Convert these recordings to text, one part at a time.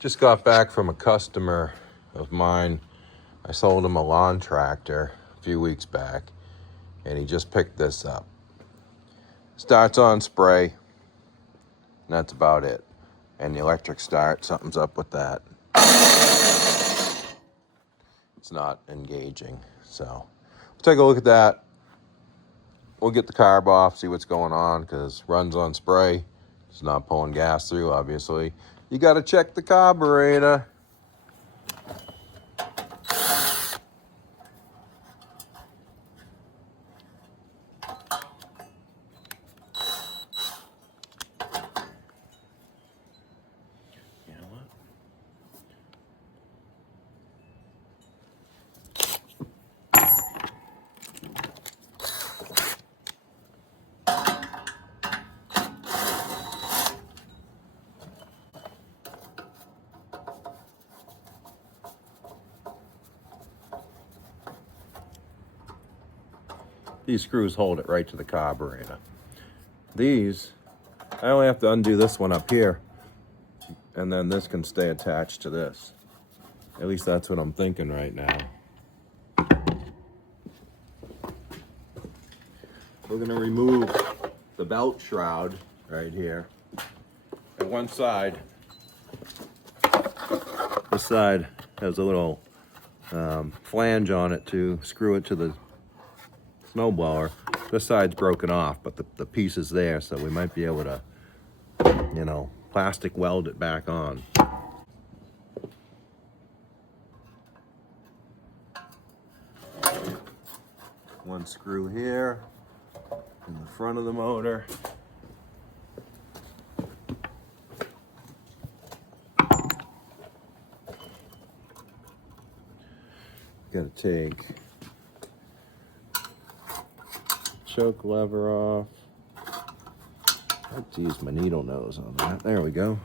Just got back from a customer of mine. I sold him a lawn tractor a few weeks back, and he just picked this up. Starts on spray, and that's about it. And the electric start, something's up with that. It's not engaging. So we'll take a look at that. We'll get the carb off, see what's going on, because runs on spray. It's not pulling gas through, obviously. You got to check the carburetor. You know what? These screws hold it right to the carburetor. These, I only have to undo this one up here, and then this can stay attached to this. At least that's what I'm thinking right now. We're gonna remove the belt shroud right here. And one side, this side has a little flange on it to screw it to the snowblower. This side's broken off, but the piece is there, so we might be able to, plastic weld it back on. One screw here in the front of the motor. Got to take choke lever off. I have to use my needle nose on that. There we go.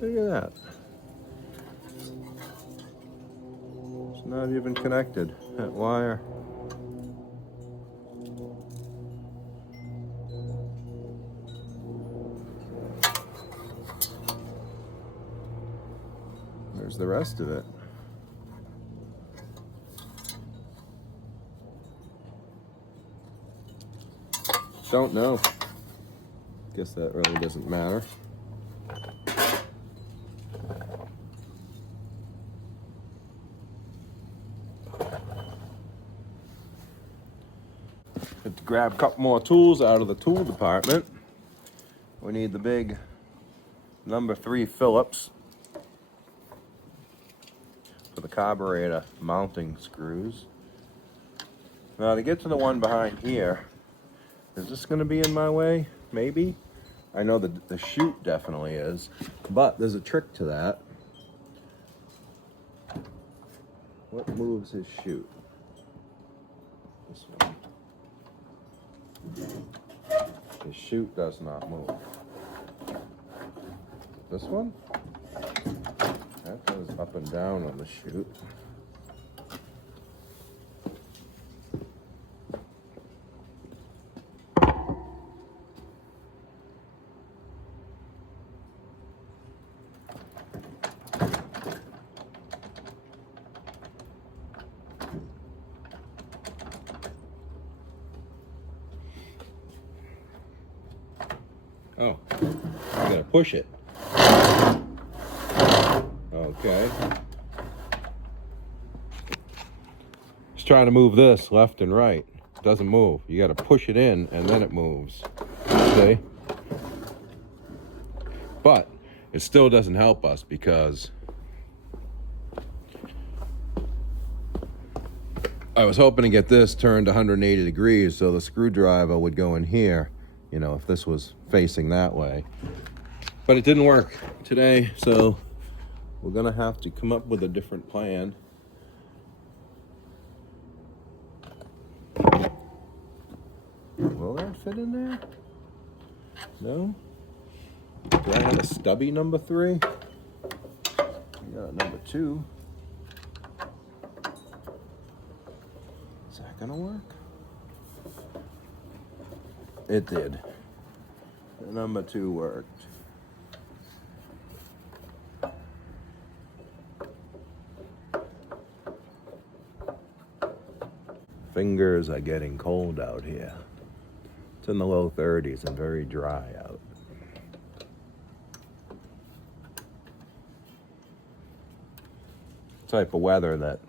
Look at that. It's not even connected. That wire. There's the rest of it. Don't know. Guess that really doesn't matter. Had to grab a couple more tools out of the tool department. We need the big number 3 Phillips for the carburetor mounting screws. Now to get to the one behind here, is this going to be in my way? Maybe. I know the chute definitely is, but there's a trick to that. What moves his chute? This one. His chute does not move. This one? That goes up and down on the chute. Oh, you gotta push it. Okay. Just trying to move this left and right. It doesn't move. You gotta push it in and then it moves. See? But it still doesn't help us because I was hoping to get this turned 180 degrees so the screwdriver would go in here, if this was facing that way. But it didn't work today, so we're gonna have to come up with a different plan. Will that fit in there? No? Do I have a stubby number 3? I got a number 2. gonna work? It did. The number 2 worked. Fingers are getting cold out here. It's in the low 30s and very dry out. Type of weather that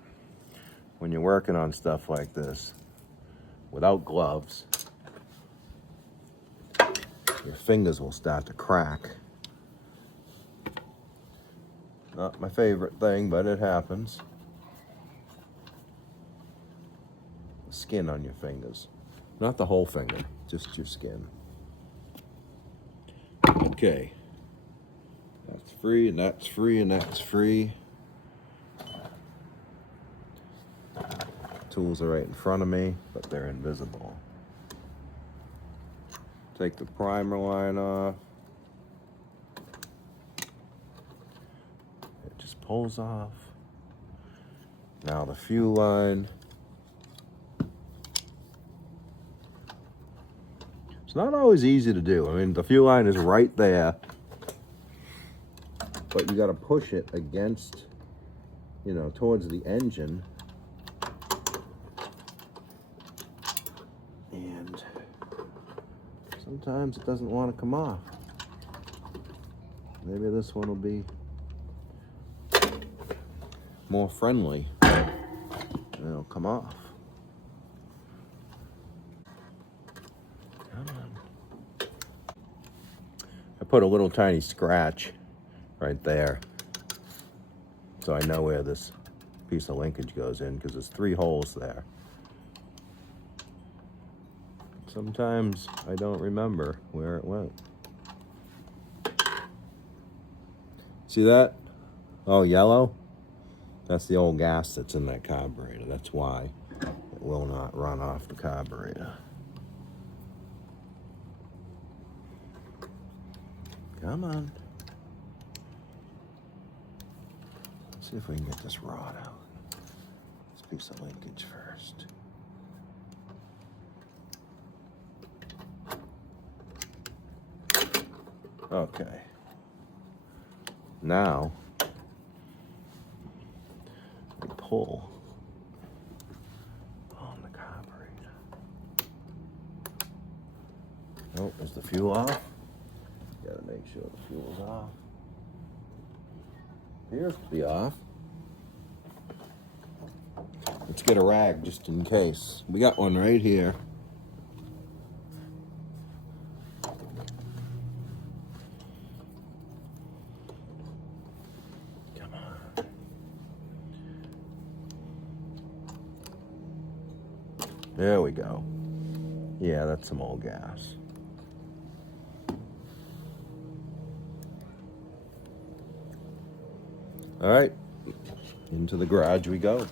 when you're working on stuff like this without gloves, your fingers will start to crack. Not my favorite thing, but it happens. The skin on your fingers. Not the whole finger, just your skin. Okay. That's free, and that's free, and that's free. Tools are right in front of me, but they're invisible. Take the primer line off. It just pulls off. Now the fuel line. It's not always easy to do. I mean, the fuel line is right there, but you got to push it against, towards the engine. And sometimes it doesn't want to come off. Maybe this one will be more friendly. And it'll come off. Come on. I put a little tiny scratch right there, so I know where this piece of linkage goes in, because there's 3 holes there. Sometimes I don't remember where it went. See that? Oh, yellow? That's the old gas that's in that carburetor. That's why it will not run off the carburetor. Come on. Let's see if we can get this rod out. This piece of linkage first. Okay. Now, we pull on the carburetor. Oh, is the fuel off? Gotta make sure the fuel's off. Appears to be off. Let's get a rag just in case. We got one right here. Come on. There we go. Yeah, that's some old gas. All right, into the garage we go.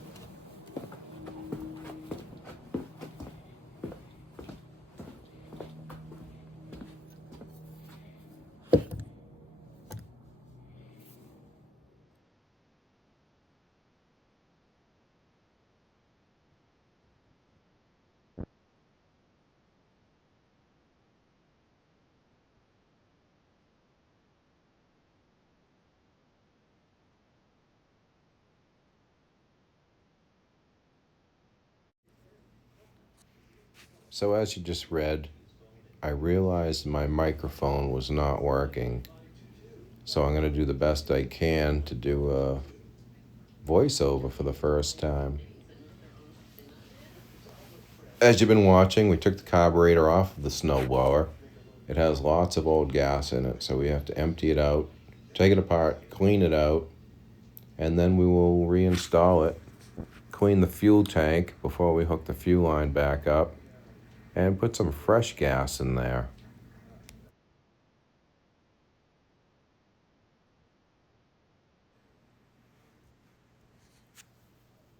So as you just read, I realized my microphone was not working. So I'm going to do the best I can to do a voiceover for the first time. As you've been watching, we took the carburetor off of the snowblower. It has lots of old gas in it, so we have to empty it out, take it apart, clean it out, and then we will reinstall it, clean the fuel tank before we hook the fuel line back up, and put some fresh gas in there.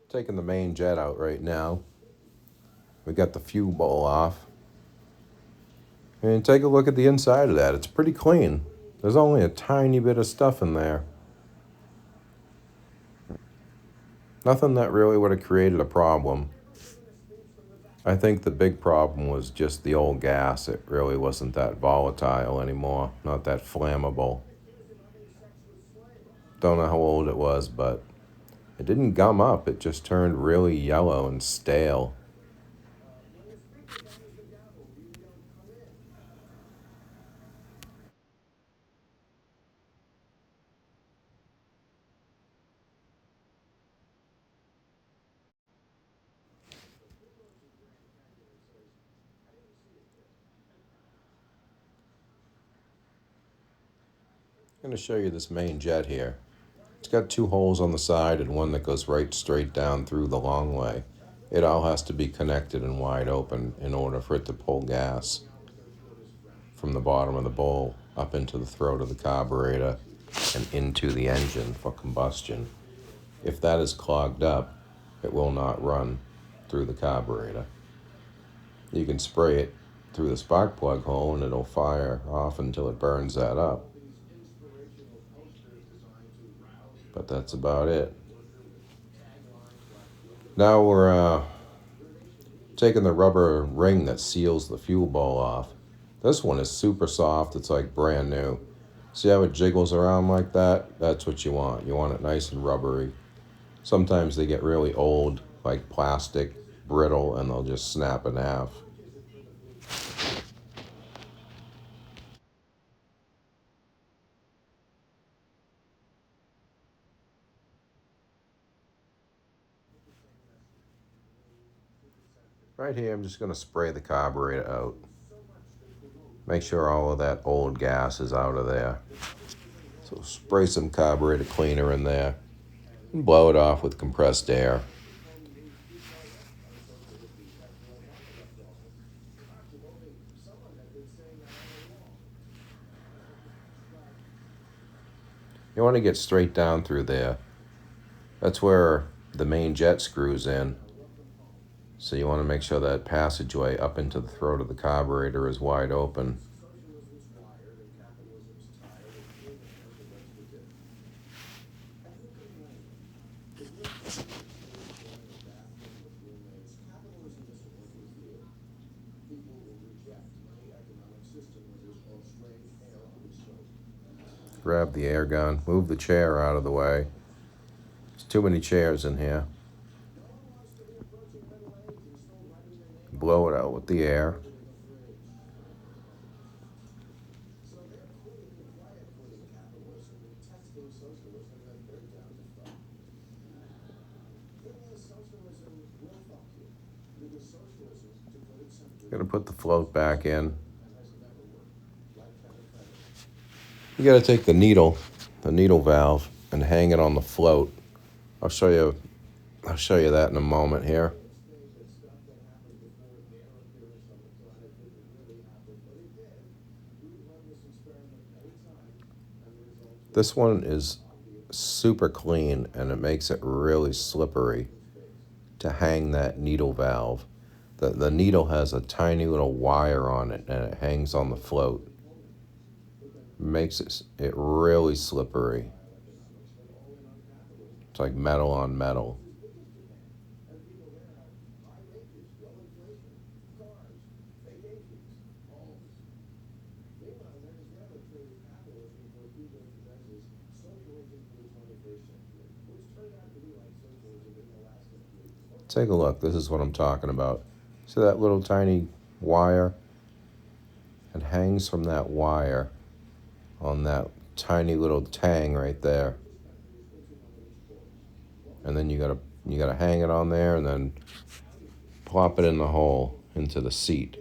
Taking the main jet out right now. We got the fuel bowl off. And take a look at the inside of that. It's pretty clean. There's only a tiny bit of stuff in there. Nothing that really would have created a problem. I think the big problem was just the old gas. It really wasn't that volatile anymore, not that flammable. Don't know how old it was, but it didn't gum up. It just turned really yellow and stale. I'm going to show you this main jet here. It's got two holes on the side and one that goes right straight down through the long way. It all has to be connected and wide open in order for it to pull gas from the bottom of the bowl up into the throat of the carburetor and into the engine for combustion. If that is clogged up, it will not run through the carburetor. You can spray it through the spark plug hole and it'll fire off until it burns that up. But that's about it. Now we're taking the rubber ring that seals the fuel bowl off. This one is super soft. It's like brand new. See how it jiggles around like that? That's what you want. You want it nice and rubbery. Sometimes they get really old, like plastic, brittle, and they'll just snap in half. Right here, I'm just going to spray the carburetor out. Make sure all of that old gas is out of there. So spray some carburetor cleaner in there and blow it off with compressed air. You want to get straight down through there. That's where the main jet screws in. So you want to make sure that passageway up into the throat of the carburetor is wide open. Grab the air gun, move the chair out of the way. There's too many chairs in here. Blow it out with the air. Gonna put the float back in. You gotta take the needle valve, and hang it on the float. I'll show you that in a moment here. This one is super clean and it makes it really slippery to hang that needle valve. The needle has a tiny little wire on it and it hangs on the float. Makes it really slippery. It's like metal on metal. Take a look. This is what I'm talking about. See that little tiny wire? It hangs from that wire on that tiny little tang right there. And then you gotta hang it on there and then plop it in the hole into the seat.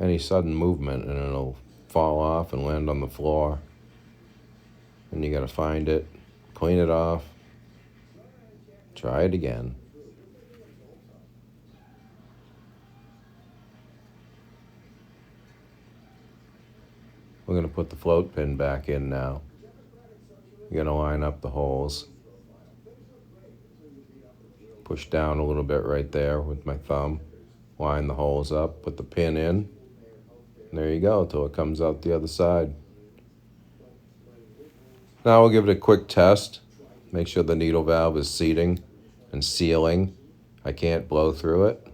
Any sudden movement and it'll fall off and land on the floor. And you gotta find it, clean it off, try it again. We're gonna put the float pin back in now. You're gonna line up the holes. Push down a little bit right there with my thumb. Line the holes up, put the pin in. And there you go, till it comes out the other side. Now we'll give it a quick test. Make sure the needle valve is seating. and sealing. I can't blow through it.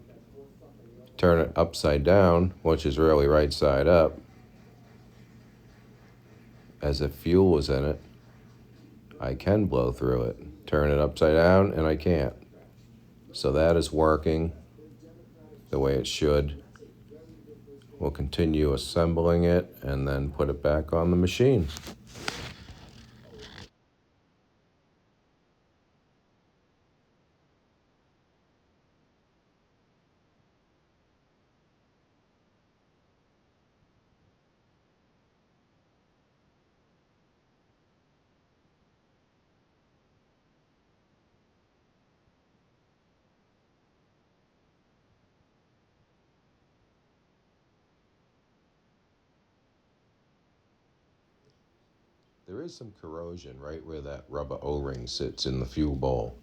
Turn it upside down, which is really right side up, as if fuel was in it. I can blow through it. Turn it upside down and I can't. So that is working the way it should. We'll continue assembling it and then put it back on the machine. There is some corrosion right where that rubber O-ring sits in the fuel bowl.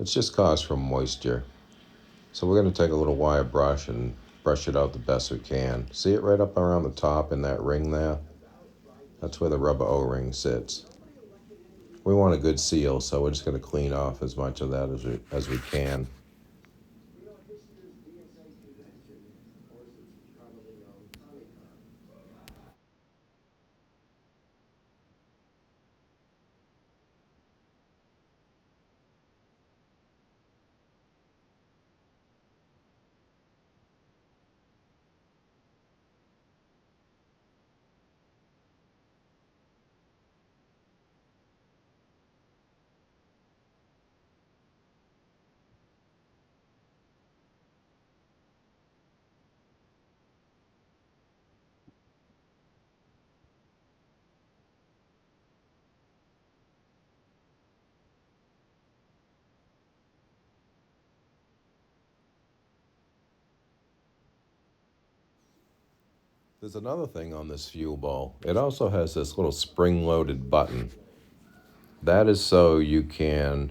It's just caused from moisture. So we're going to take a little wire brush and brush it out the best we can. See it right up around the top in that ring there? That's where the rubber O-ring sits. We want a good seal, so we're just going to clean off as much of that as we can. There's another thing on this fuel bowl. It also has this little spring-loaded button. That is so you can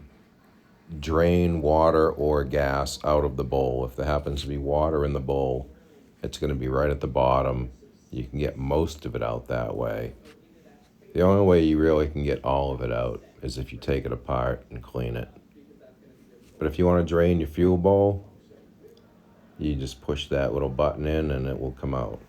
drain water or gas out of the bowl. If there happens to be water in the bowl, it's going to be right at the bottom. You can get most of it out that way. The only way you really can get all of it out is if you take it apart and clean it. But if you want to drain your fuel bowl, you just push that little button in and it will come out.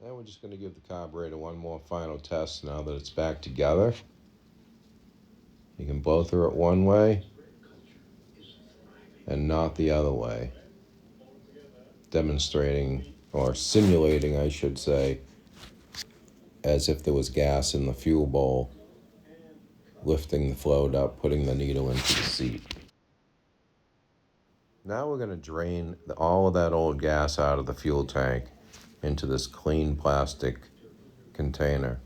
And we're just going to give the carburetor one more final test now that it's back together. You can blow through it one way and not the other way, demonstrating, or simulating I should say, as if there was gas in the fuel bowl. lifting the float up, putting the needle into the seat. Now we're going to drain all of that old gas out of the fuel tank into this clean plastic container.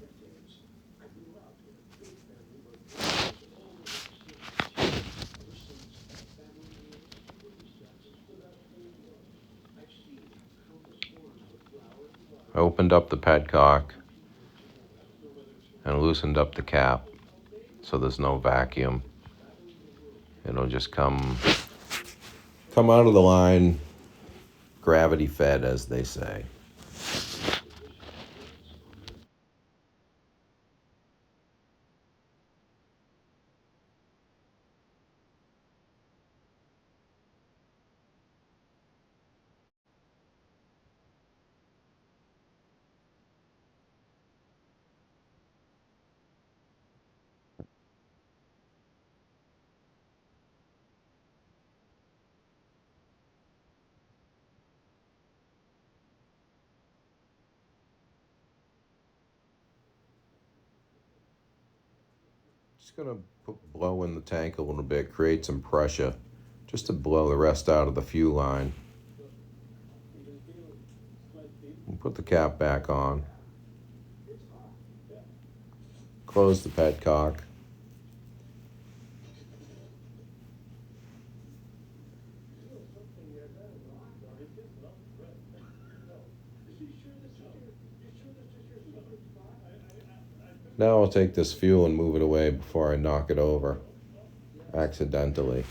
I opened up the petcock and loosened up the cap so there's no vacuum. It'll just come out of the line, gravity fed, as they say. Just gonna blow in the tank a little bit, create some pressure, just to blow the rest out of the fuel line. We'll put the cap back on. Close the petcock. Now I'll take this fuel and move it away before I knock it over accidentally.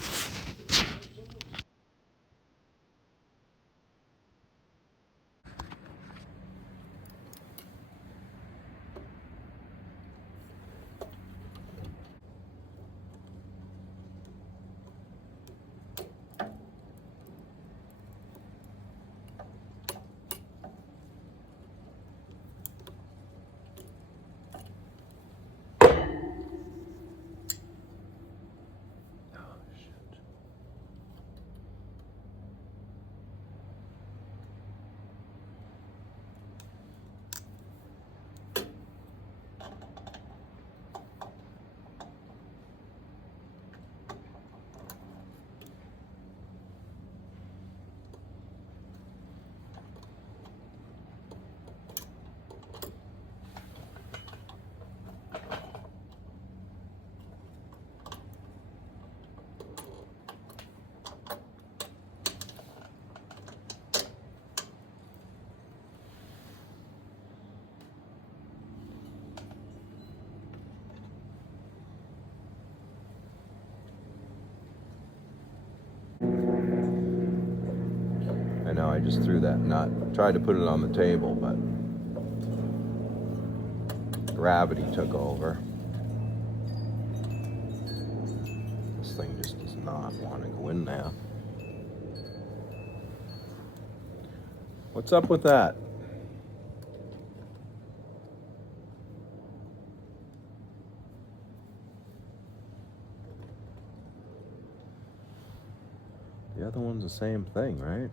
I know I just threw that nut. Tried to put it on the table, but gravity took over. This thing just does not want to go in there. What's up with that? The other one's the same thing, right?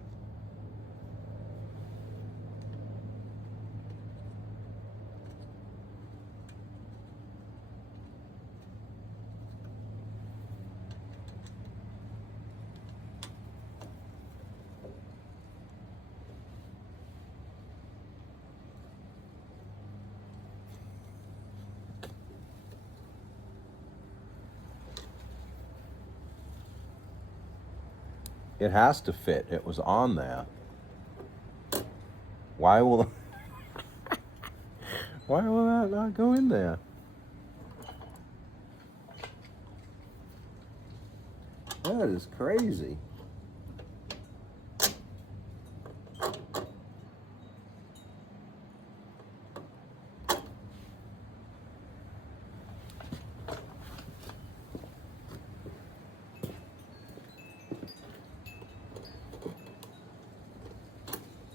It has to fit. It was on there. Why will that not go in there? That is crazy.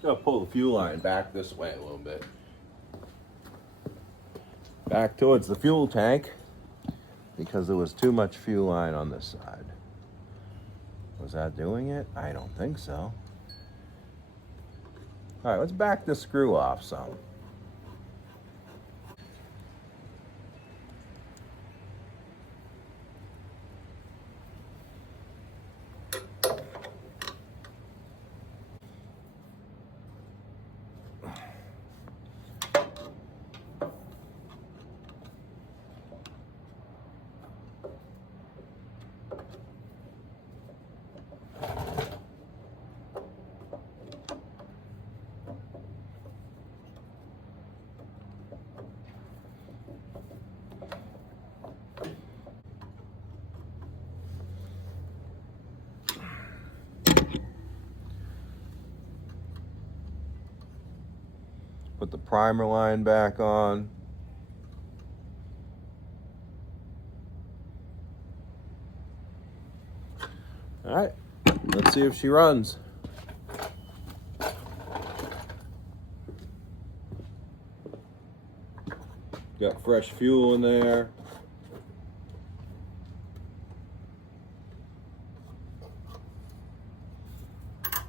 Gotta pull the fuel line back this way a little bit. Back towards the fuel tank, because there was too much fuel line on this side. Was that doing it? I don't think so. All right, let's back this screw off some. Put the primer line back on. All right, let's see if she runs. Got fresh fuel in there.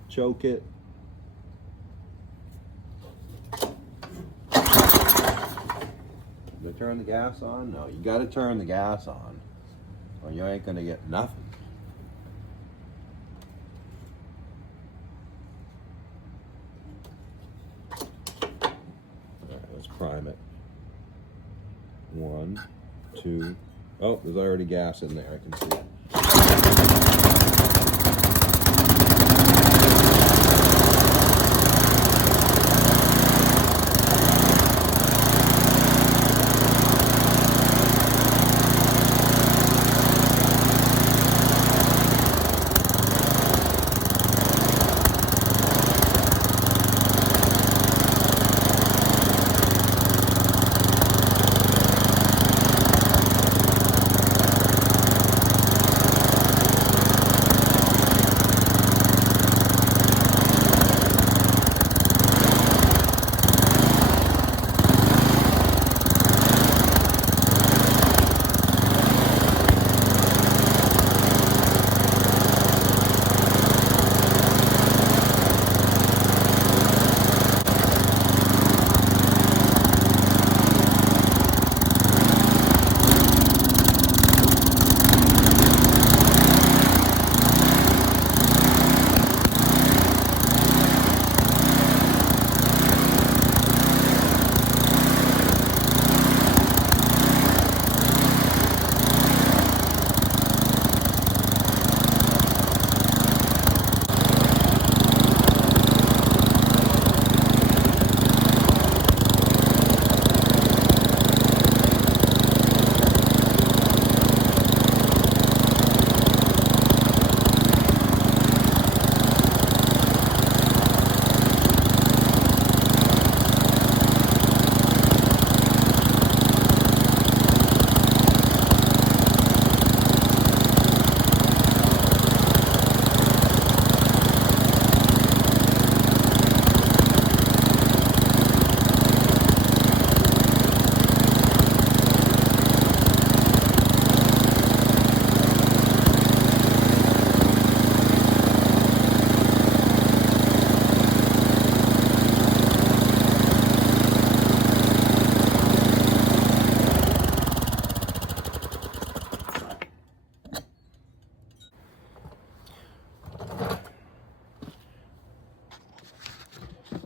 Choke it. Did I turn the gas on? No, you gotta turn the gas on or you ain't gonna get nothing. All right, let's prime it. 1, 2. Oh, there's already gas in there. I can see it.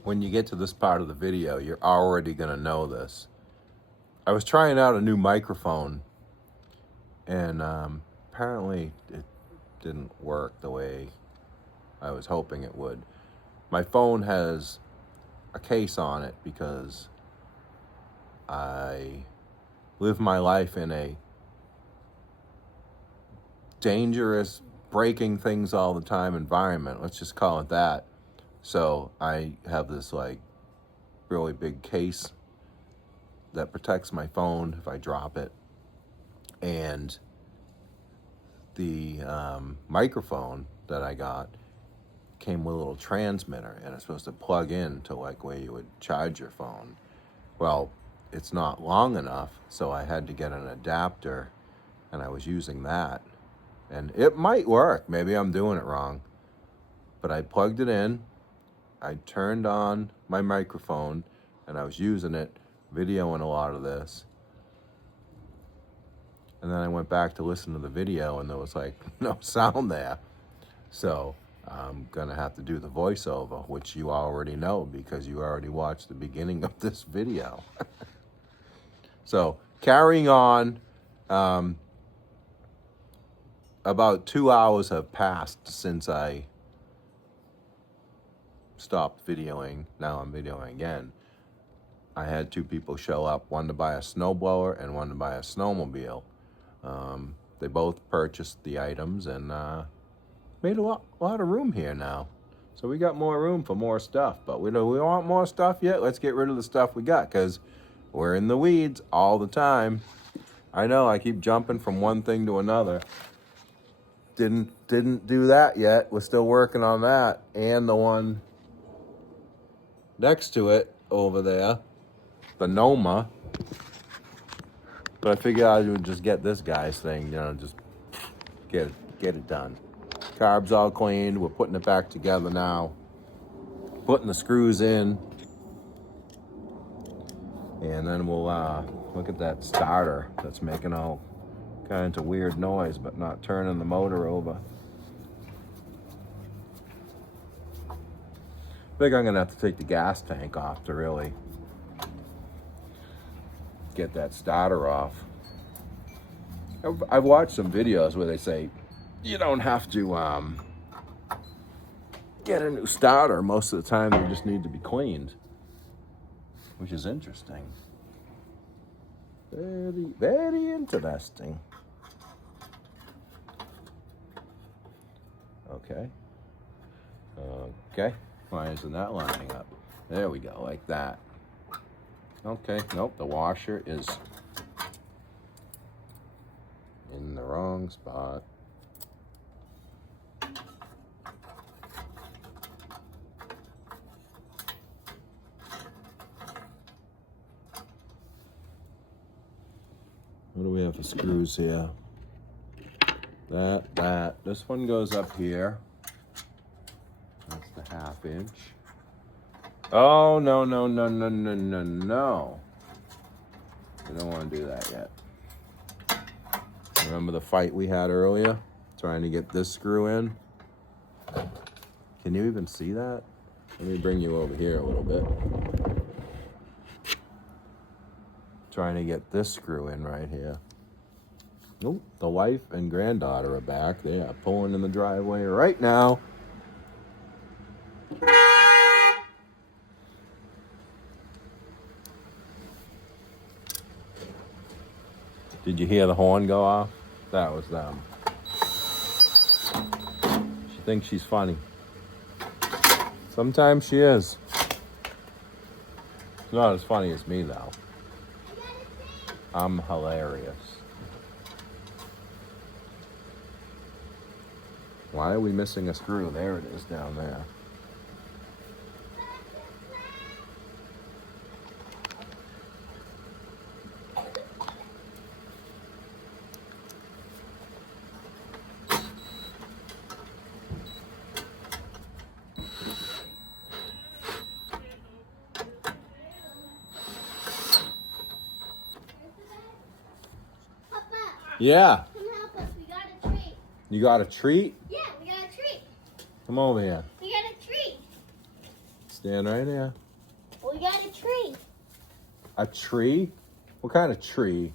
When you get to this part of the video, you're already gonna know this. I was trying out a new microphone and apparently it didn't work the way I was hoping it would. My phone has a case on it because I live my life in a dangerous, breaking things all the time environment. Let's just call it that. So I have this like really big case that protects my phone if I drop it. And the microphone that I got came with a little transmitter and it's supposed to plug in to like where you would charge your phone. Well, it's not long enough, so I had to get an adapter and I was using that. And it might work, maybe I'm doing it wrong, but I plugged it in, I turned on my microphone and I was using it, videoing a lot of this. And then I went back to listen to the video and there was like no sound there. So I'm gonna have to do the voiceover, which you already know because you already watched the beginning of this video. So carrying on, about 2 hours have passed since I stopped videoing. Now I'm videoing again. I had 2 people show up, one to buy a snowblower and one to buy a snowmobile. They both purchased the items and made a lot of room here now. So we got more room for more stuff, but we want more stuff yet. Let's get rid of the stuff we got because we're in the weeds all the time. I know I keep jumping from one thing to another. Didn't do that yet. We're still working on that and the one next to it over there, the Noma. But I figured I would just get this guy's thing, you know, just get it done. Carb's all cleaned. We're putting it back together now. Putting the screws in. And then we'll look at that starter that's making all kinds of weird noise, but not turning the motor over. I think I'm gonna have to take the gas tank off to really get that starter off. I've watched some videos where they say you don't have to get a new starter. Most of the time they just need to be cleaned, which is interesting. Very, very interesting. Okay, why isn't that lining up? There we go, like that. Okay, nope, the washer is in the wrong spot. What do we have for screws here? That. This one goes up here. That's the 1/2 inch. Oh, no. We don't want to do that yet. Remember the fight we had earlier? Trying to get this screw in? Can you even see that? Let me bring you over here a little bit. Trying to get this screw in right here. Nope, the wife and granddaughter are back. They are pulling in the driveway right now. Did you hear the horn go off? That was them. She thinks she's funny. Sometimes she is. She's not as funny as me, though. I'm hilarious. Why are we missing a screw? There it is down there. Yeah. Come help us. We got a treat. You got a treat? Yeah, we got a treat. Come over here. We got a treat. Stand right here. We got a tree. A tree? What kind of tree?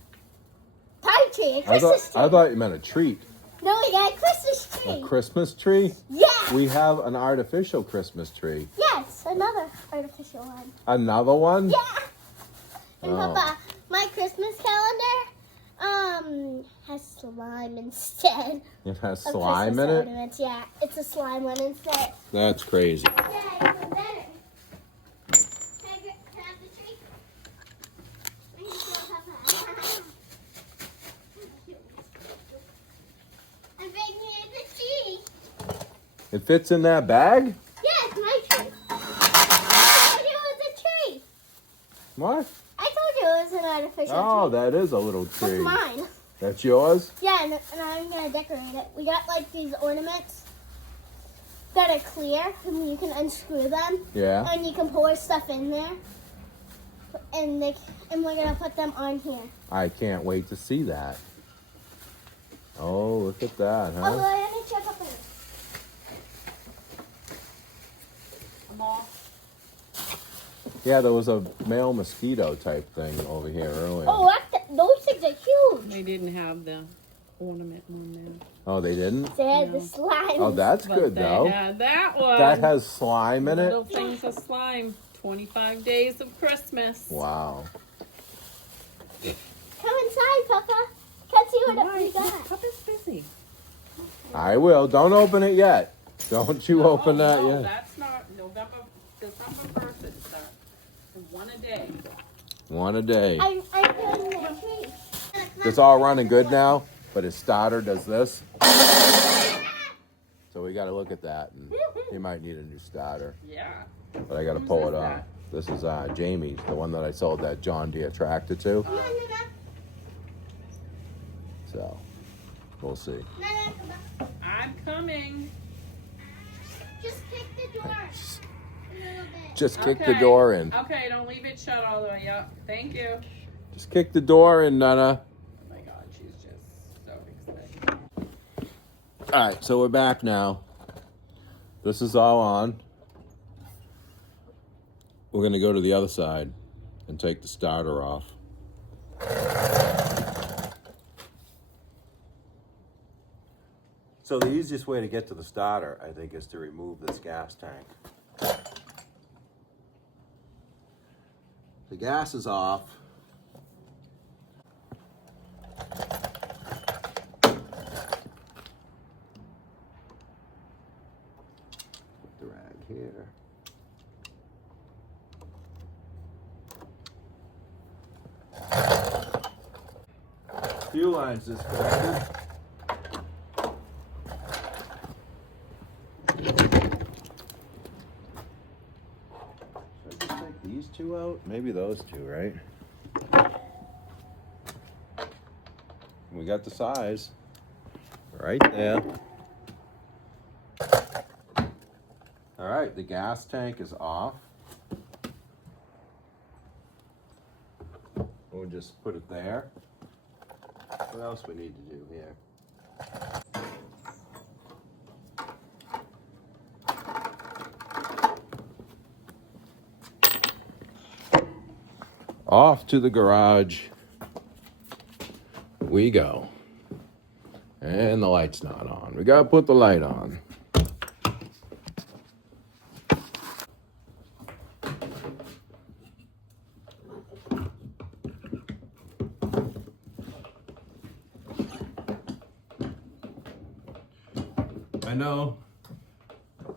Pine tree. A Christmas tree. I thought you meant a treat. No, we got a Christmas tree. A Christmas tree? Yeah. We have an artificial Christmas tree. Yes, another artificial one. Another one? Yeah. And Oh. Papa, my Christmas calendar has slime instead. It has of slime in Christmas it? ornaments. Yeah, it's a slime one instead. That's crazy. Yeah, even better. Can I have the tree? Here you go, Papa. I'm bringing you the tree. It fits in that bag? Yeah, it's my tree. I told you it was a tree. What? I told you it was an artificial Oh, tree. that is a little That's tree. mine. That's yours? Yeah, and I'm gonna decorate it. We got like these ornaments that are clear, and you can unscrew them, Yeah. and you can pour stuff in there, and we're gonna put them on here. I can't wait to see that. Oh, look at that, Oh, huh? let me check up on it. Yeah, there was a male mosquito type thing over here earlier. Oh, those things are huge. They didn't have the ornament on there. Oh, they didn't? They had the No. slime. Oh, that's But good, they though. had that one. That has slime in Little it? things of slime. 25 days of Christmas. Wow. Come inside, Papa. Can't see what we Why? got. Papa's busy. I will. Don't open it yet. Don't you open that no, yet. That's One a day. I couldn't repeat. It's all running good now, but his starter does this. So we got to look at that, and he might need a new starter. Yeah. But I got to pull it off. This is Jamie's, the one that I sold that John Deere tractor to. Come on, Nana. So we'll see. Nana, come on. I'm coming. Just kick the door a little bit. Just kick the Okay. door in. Okay, don't leave it shut all the way up. Thank you. Just kick the door in, Nana. Oh my God, she's just so excited. All right, so we're back now. This is all on. We're going to go to the other side and take the starter off. So the easiest way to get to the starter, I think, is to remove this gas tank. The gas is off. Put the rag here. Fuel lines disconnected. Should I just take these two out? Maybe those two, right? We got the size right there. All right, the gas tank is off. We'll just put it there. What else we need to do here? Off to the garage we go. And the light's not on. We gotta put the light on. I know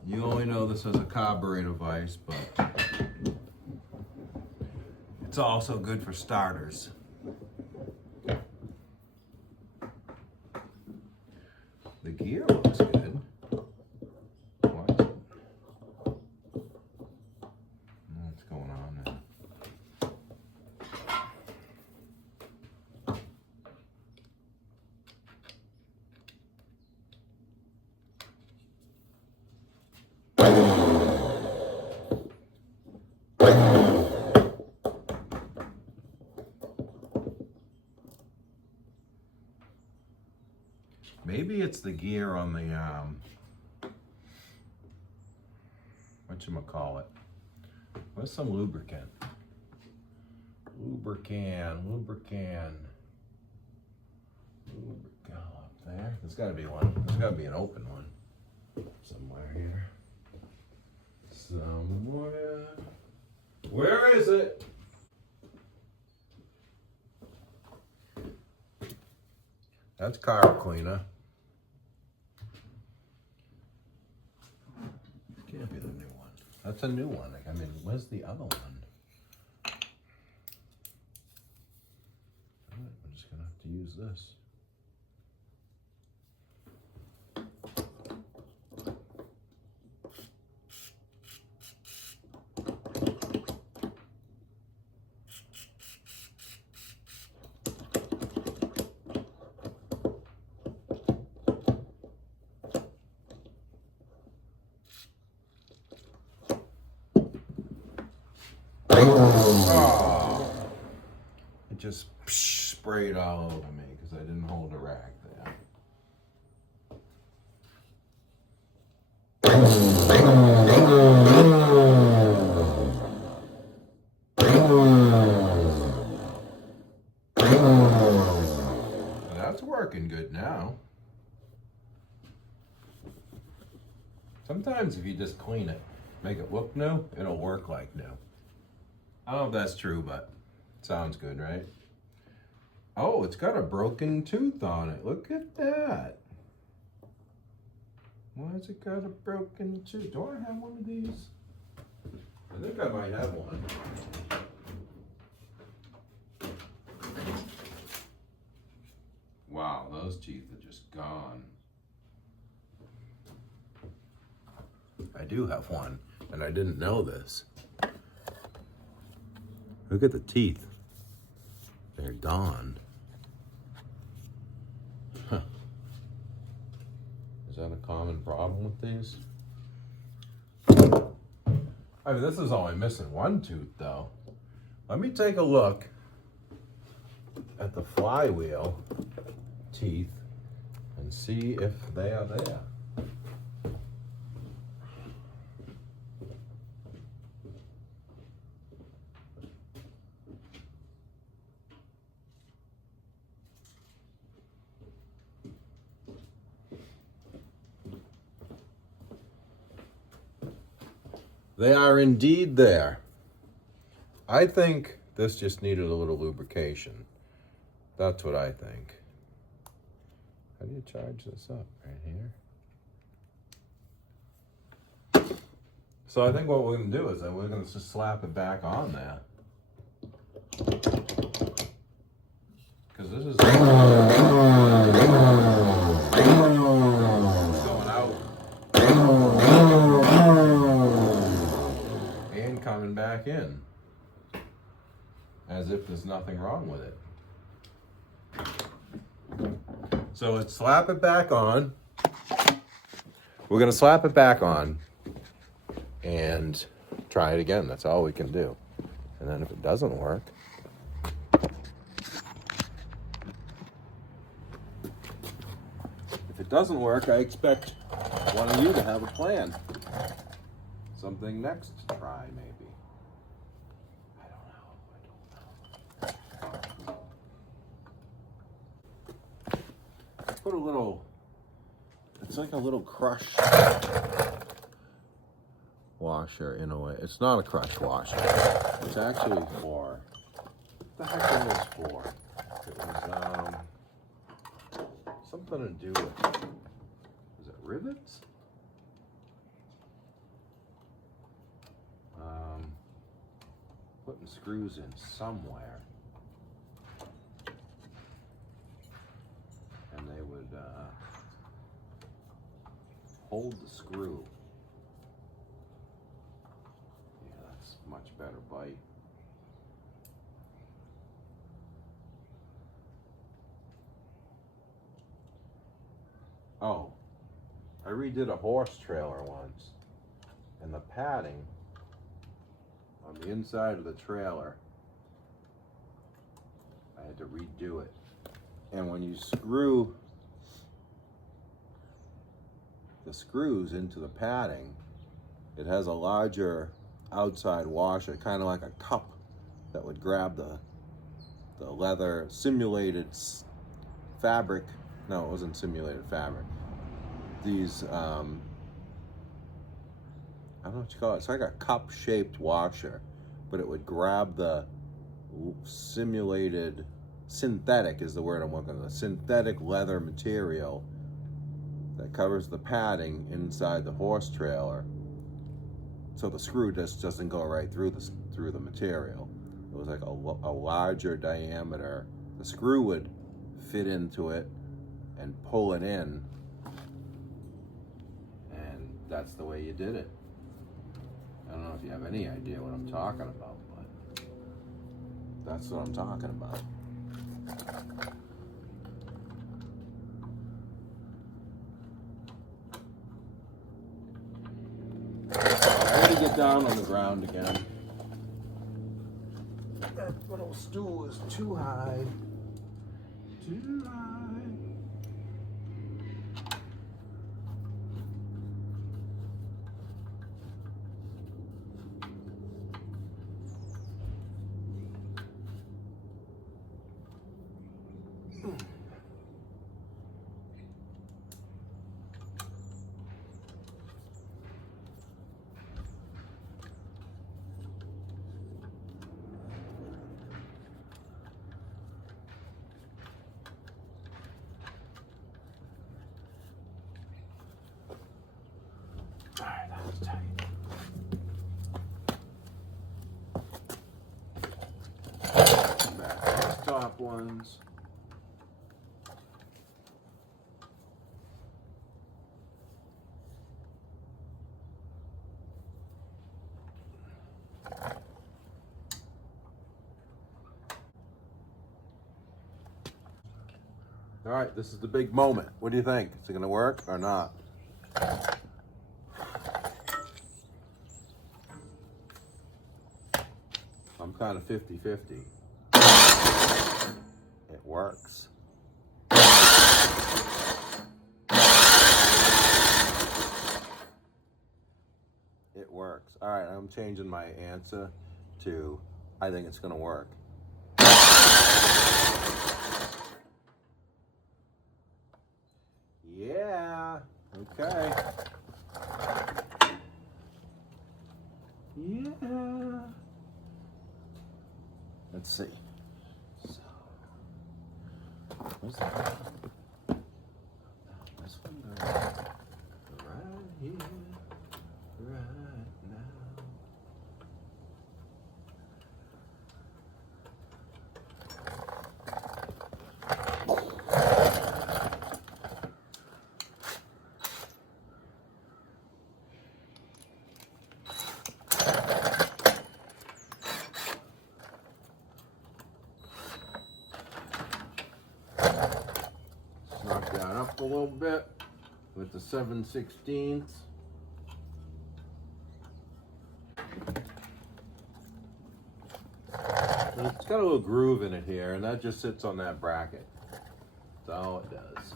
you only know this as a carburetor vise, but it's also good for starters. The gear looks good. What is it? What's going on there? Maybe it's the gear on the whatchamacallit. Where's some lubricant? Lubricant up there. There's gotta be one. There's gotta be an open one somewhere here. Somewhere. Where is it? That's carb cleaner. Can't be the new one. That's a new one. I mean, where's the other one? Alright, we're just gonna have to use this. Oh, it just sprayed all over me because I didn't hold a rag there. That's working good now. Sometimes if you just clean it, make it look new, it'll work like new. I don't know if that's true, but it sounds good, right? Oh, it's got a broken tooth on it. Look at that. Why has it got a broken tooth? Do I have one of these? I think I might have one. those teeth are just gone. I do have one, and I didn't know this. Look at the teeth. They're gone. Huh. Is that a common problem with these? I mean, this is only missing one tooth, though. Let me take a look at the flywheel teeth and see if they are there. They are indeed there. I think this just needed a little lubrication. That's what I think. How do you charge this up? Right here. So I think what we're going to do is that we're going to just slap it back on there. Because this is going out and coming back in. As if there's nothing wrong with it. So let's slap it back on. We're gonna slap it back on and try it again. That's all we can do. And then if it doesn't work, I expect one of you to have a plan. Something next to try, maybe. Put a little, it's like a little crush washer in a way. It's not a crush washer. It's actually for, what the heck it was for? It was something to do with, is it rivets? Putting screws in somewhere. And they would hold the screw. Yeah, that's much better bite. Oh, I redid a horse trailer once, and the padding on the inside of the trailer, I had to redo it. And when you screw the screws into the padding, it has a larger outside washer, kind of like a cup that would grab the leather simulated fabric. No, it wasn't simulated fabric. These, I don't know what you call it. It's like a cup-shaped washer, but it would grab the simulated, synthetic is the word I'm looking for, synthetic leather material that covers the padding inside the horse trailer, so the screw just doesn't go right through the material. It was like a larger diameter. The screw would fit into it and pull it in, and that's the way you did it. I don't know if you have any idea what I'm talking about, but that's what I'm talking about. I gotta get down on the ground again. That little stool is too high. Too high. Alright, that was tight. Back to these top ones. All right, this is the big moment. What do you think? Is it gonna work or not? I'm kind of 50-50. It works. It works. All right, I'm changing my answer to I think it's gonna work. Yeah. Okay. Yeah. Let's see. So, where's that? This one goes right here, right now. Knock that up a little bit with the 7/16. It's got a little groove in it here, and that just sits on that bracket. That's all it does.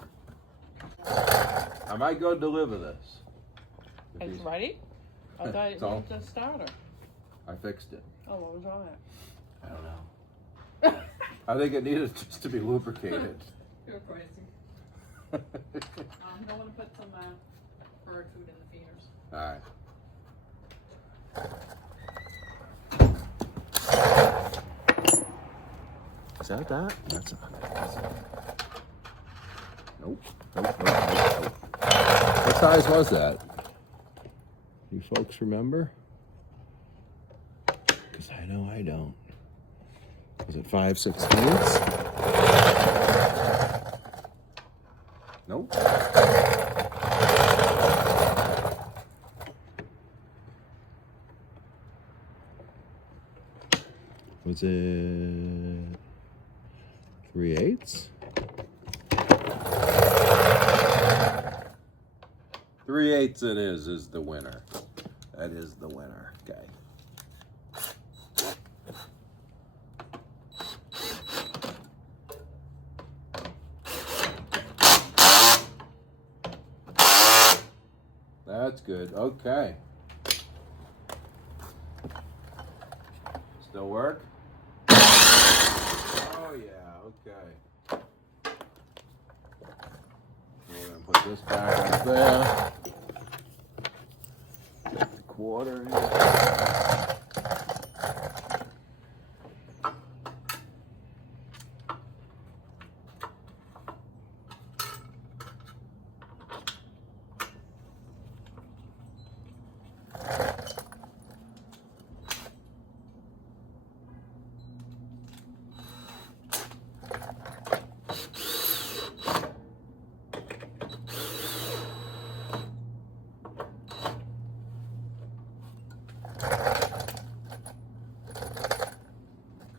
I might go deliver this. If It's he's- ready? I thought it It's all- needed a starter. I fixed it. Oh, what was wrong with I don't know. I think it needed just to be lubricated. it? You're crazy. Don't want to put some bird food in the feeders. All right. Is that that? That's not it. Is it? Nope. Nope. What size was that? You folks remember? Because I know I don't. Was it 5/16? Nope. Was it 3/8? 3/8 it is the winner. That is the winner. Okay. That's good. Okay. Still work? Oh yeah, okay. We're gonna put this back up there. Get the quarter in.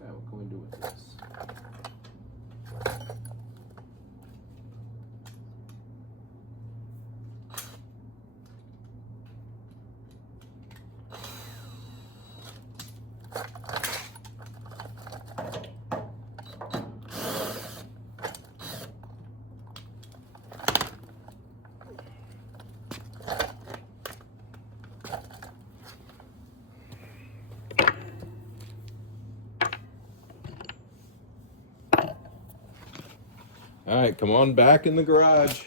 What can we do with this? All right, come on back in the garage.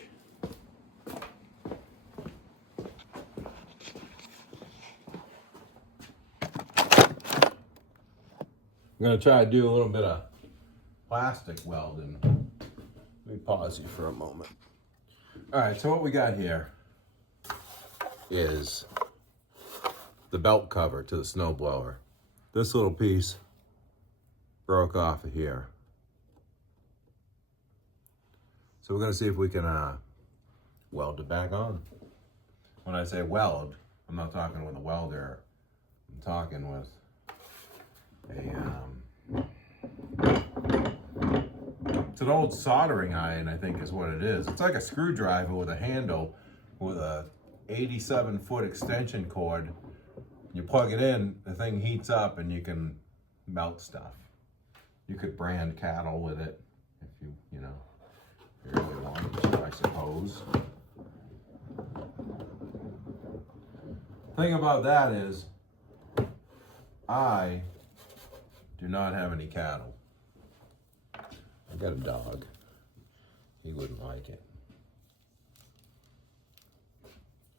I'm gonna try to do a little bit of plastic welding. Let me pause you for a moment. All right, so what we got here is the belt cover to the snowblower. This little piece broke off of here. So we're gonna see if we can weld it back on. When I say weld, I'm not talking with a welder. I'm talking with a It's an old soldering iron, I think is what it is. It's like a screwdriver with a handle with a 87-foot extension cord. You plug it in, the thing heats up, and you can melt stuff. You could brand cattle with it if you know, if you really wanted to, I suppose. Thing about that is, I do not have any cattle. I got a dog. He wouldn't like it.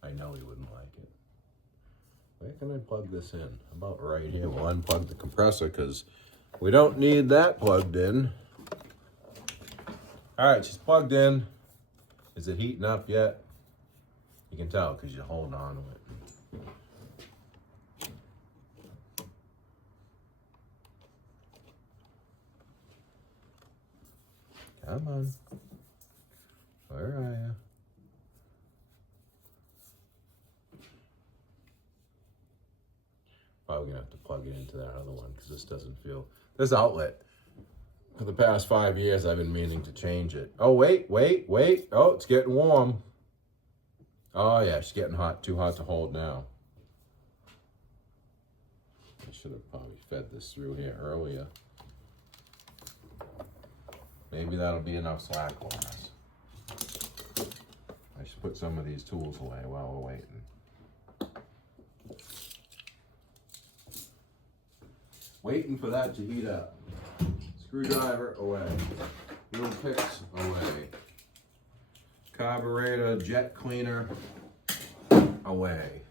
I know he wouldn't like it. Where can I plug this in? About right here. We'll unplug the compressor because we don't need that plugged in. All right, she's plugged in. Is it heating up yet? You can tell because you hold on to it. Come on. Where are you? Probably gonna have to plug it into that other one because this doesn't feel. This outlet, for the past 5 years, I've been meaning to change it. Oh, wait. Oh, it's getting warm. Oh, yeah, she's getting hot. Too hot to hold now. I should have probably fed this through here earlier. Maybe that'll be enough slack on us. I should put some of these tools away while we're waiting. Waiting for that to heat up. Screwdriver away. Little picks away. Carburetor, jet cleaner away.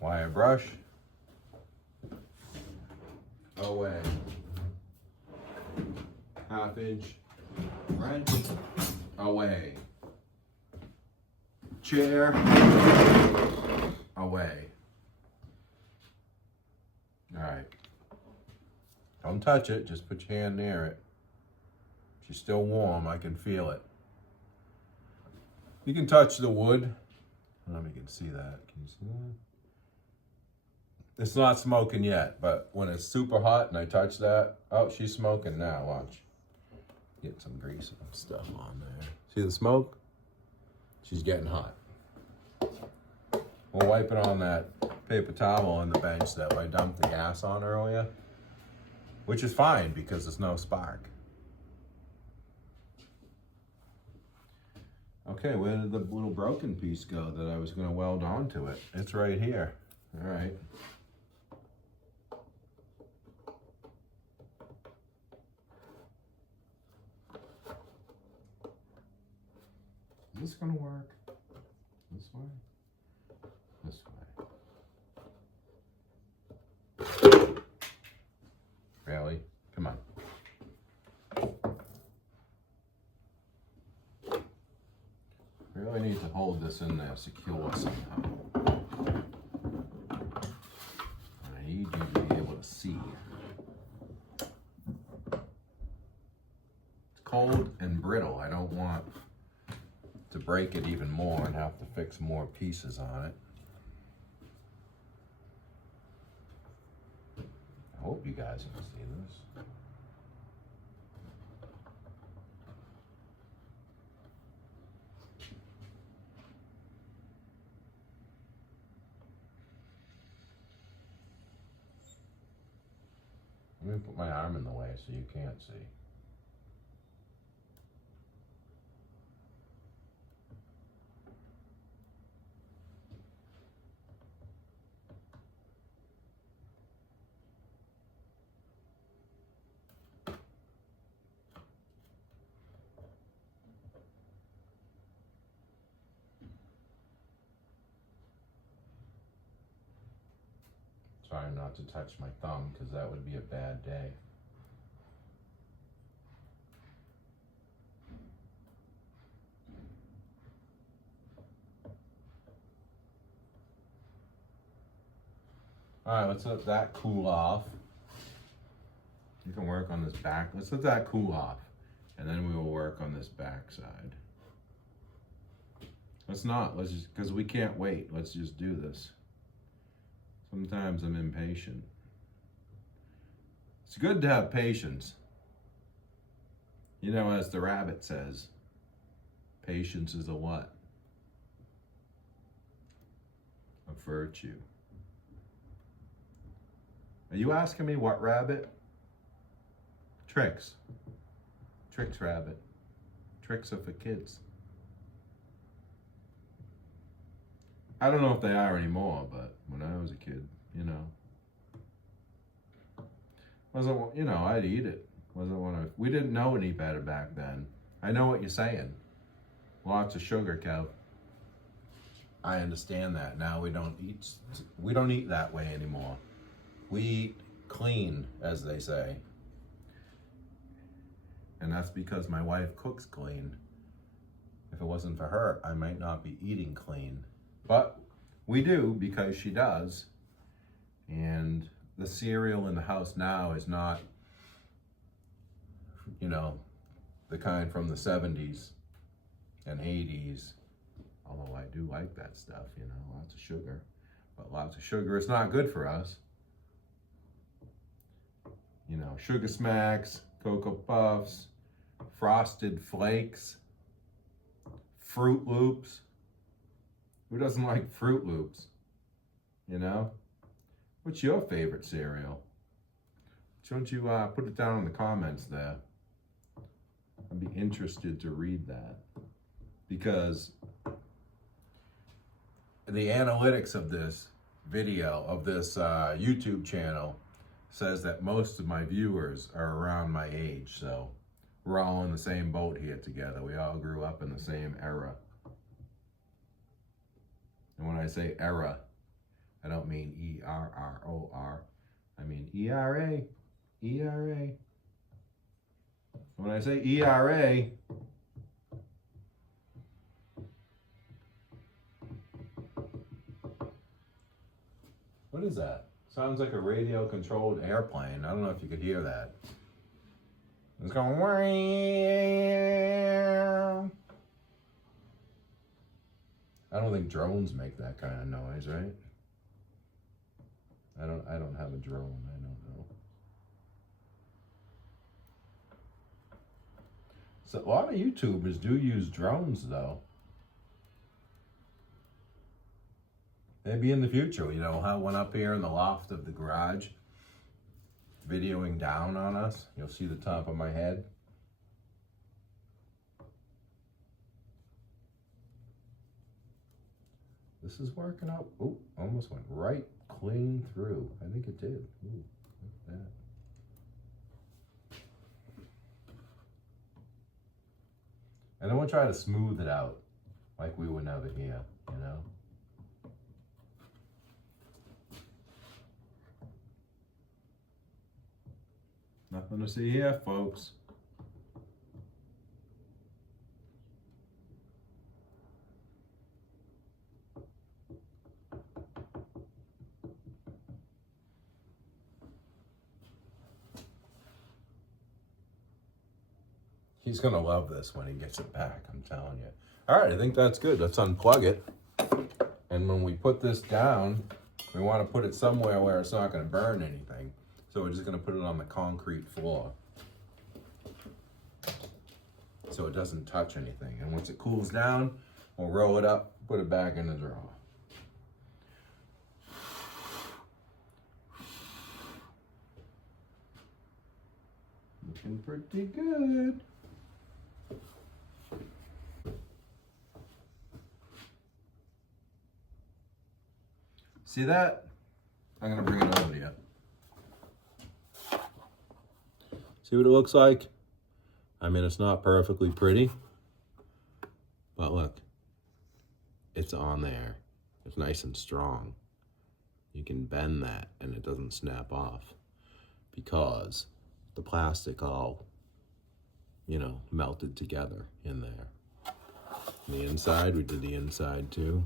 Wire brush away. 1/2-inch wrench away. Chair away. All right. Don't touch it, just put your hand near it. She's still warm, I can feel it. You can touch the wood. I don't know if you can see that. Can you see that? It's not smoking yet, but when it's super hot and I touch that, oh, she's smoking now, watch. Get some grease and stuff on there. See the smoke? She's getting hot. We'll wipe it on that paper towel on the bench that I dumped the gas on earlier, which is fine because there's no spark. Okay, where did the little broken piece go that I was going to weld onto it? It's right here. All right. Is this going to work? This way? This way. Really? Come on. Really need to hold this in there secure somehow. I need you to be able to see. It's cold and brittle. I don't want to break it even more and have to fix more pieces on it. I hope you guys can see this. I'm gonna put my arm in the way so you can't see. Trying not to touch my thumb because that would be a bad day. All right, let's let that cool off. You can work on this back. Let's let that cool off, and then we will work on this back side. Let's just, because we can't wait. Let's just do this. Sometimes I'm impatient. It's good to have patience. You know, as the rabbit says, patience is a what? A virtue. Are you asking me what rabbit? Trix. Trix rabbit. Tricks are for kids. I don't know if they are anymore, but when I was a kid, you know. Wasn't, you know, I'd eat it. Wasn't one of, we didn't know any better back then. I know what you're saying. Lots of sugar, Kev. I understand that. Now we don't eat that way anymore. We eat clean, as they say. And that's because my wife cooks clean. If it wasn't for her, I might not be eating clean. But we do because she does. And the cereal in the house now is not, you know, the kind from the 70s and 80s. Although I do like that stuff, you know, lots of sugar. But lots of sugar is not good for us. You know, Sugar Smacks, Cocoa Puffs, Frosted Flakes, Fruit Loops. Who doesn't like Fruit Loops? You know? What's your favorite cereal? Don't you put it down in the comments there? I'd be interested to read that. Because the analytics of this video, of this YouTube channel, says that most of my viewers are around my age. So we're all in the same boat here together. We all grew up in the same era. And when I say era, I don't mean E-R-R-O-R. I mean E-R-A. E-R-A. When I say E-R-A, what is that? Sounds like a radio-controlled airplane. I don't know if you could hear that. It's going. I don't think drones make that kind of noise, right? I don't have a drone. I don't know. So a lot of YouTubers do use drones, though. Maybe in the future, you know, how one up here in the loft of the garage, videoing down on us. You'll see the top of my head. This is working out. Oh, almost went right clean through. I think it did. Ooh, look at that. And then we'll try to smooth it out like we were never here, you know? Nothing to see here, folks. He's gonna love this when he gets it back, I'm telling you. All right, I think that's good. Let's unplug it. And when we put this down, we wanna put it somewhere where it's not gonna burn anything. So we're just gonna put it on the concrete floor so it doesn't touch anything. And once it cools down, we'll roll it up, put it back in the drawer. Looking pretty good. See that? I'm gonna bring it over to you. See what it looks like? I mean, it's not perfectly pretty, but look, it's on there. It's nice and strong. You can bend that and it doesn't snap off because the plastic all, you know, melted together in there. And the inside, we did the inside too.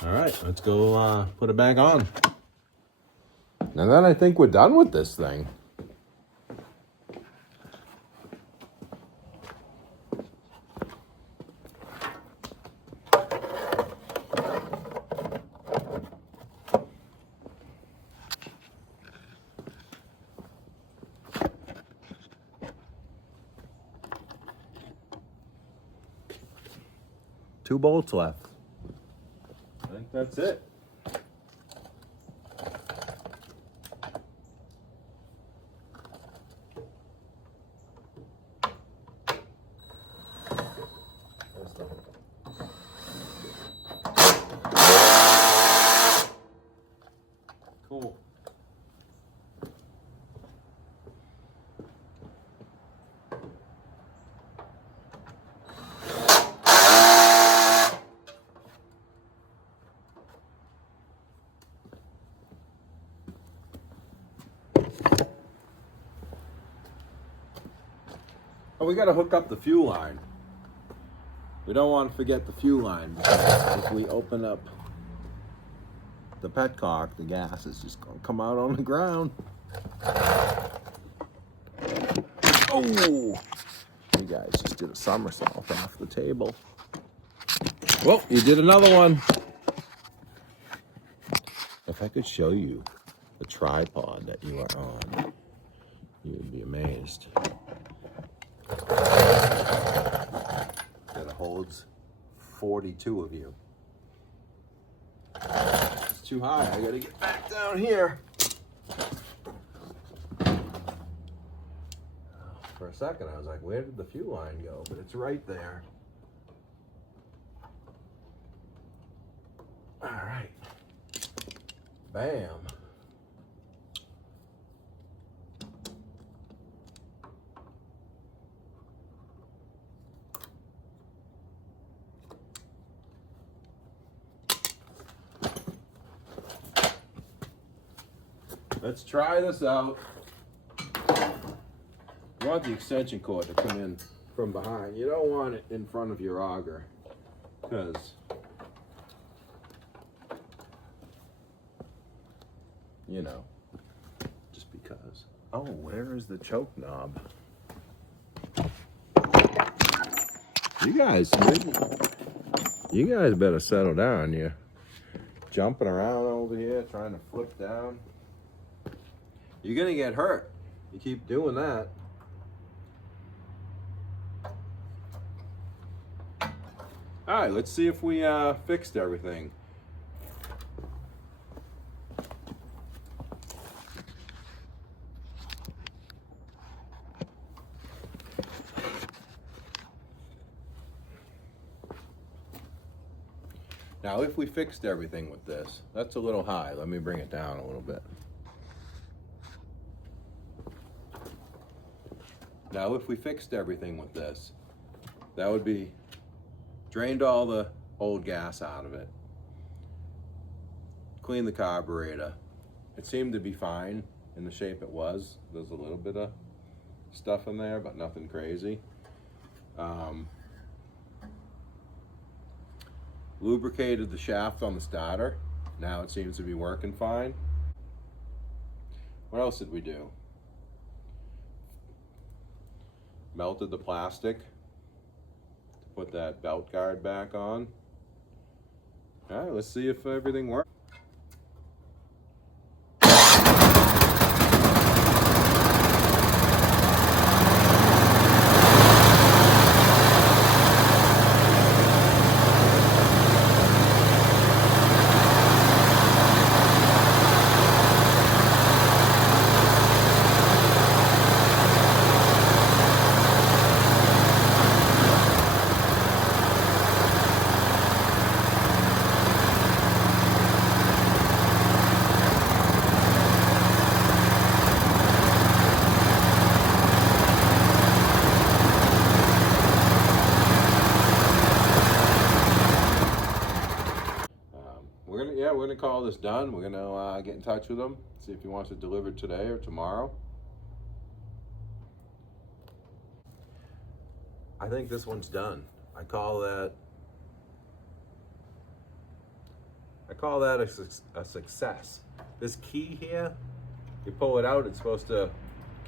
All right, let's go put it back on. And then I think we're done with this thing. 2 bolts left. I think that's it. There's the cool. Oh, we gotta hook up the fuel line. We don't want to forget the fuel line, because if we open up the petcock, the gas is just gonna come out on the ground. Oh! You guys just did a somersault off the table. Well, you did another one. If I could show you the tripod that you are on, you would be amazed. That holds 42 of you. It's too high. I gotta get back down here. For a second, I was like, where did the fuel line go? But it's right there. All right. Bam. Let's try this out. You want the extension cord to come in from behind. You don't want it in front of your auger, because you know, just because. Oh, where is the choke knob? You guys better settle down. You're jumping around over here trying to flip down. You're gonna get hurt. You keep doing that. All right, let's see if we fixed everything. Now, if we fixed everything with this, that's a little high. Let me bring it down a little bit. Now, if we fixed everything with this, that would be drained all the old gas out of it, cleaned the carburetor. It seemed to be fine in the shape it was. There's a little bit of stuff in there, but nothing crazy. Lubricated the shaft on the starter. Now it seems to be working fine. What else did we do? Melted the plastic to put that belt guard back on. All right, let's see if everything works. We're gonna call this done. We're gonna get in touch with him, see if he wants it delivered today or tomorrow. I think this one's done. I call that a success. This key here, you pull it out, it's supposed to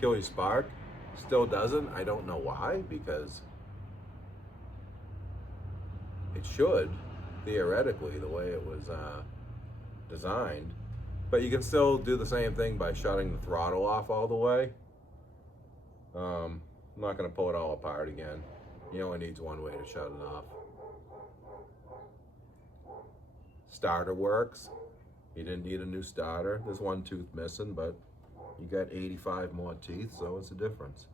kill your spark. Still doesn't. I don't know why, because it should, theoretically, the way it was designed. But you can still do the same thing by shutting the throttle off all the way. I'm not going to pull it all apart again. He only needs one way to shut it off. Starter works. You didn't need a new starter. There's one tooth missing, but you got 85 more teeth, so it's a difference.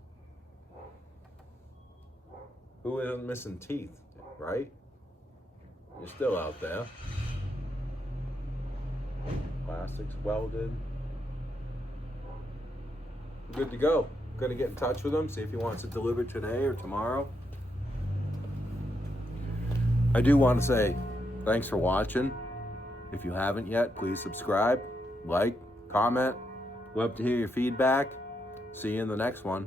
Who isn't missing teeth, right? You're still out there. Plastics welded. Good to go. Gonna get in touch with him, see if he wants it delivered today or tomorrow. I do want to say thanks for watching. If you haven't yet, please subscribe, like, comment. Love to hear your feedback. See you in the next one.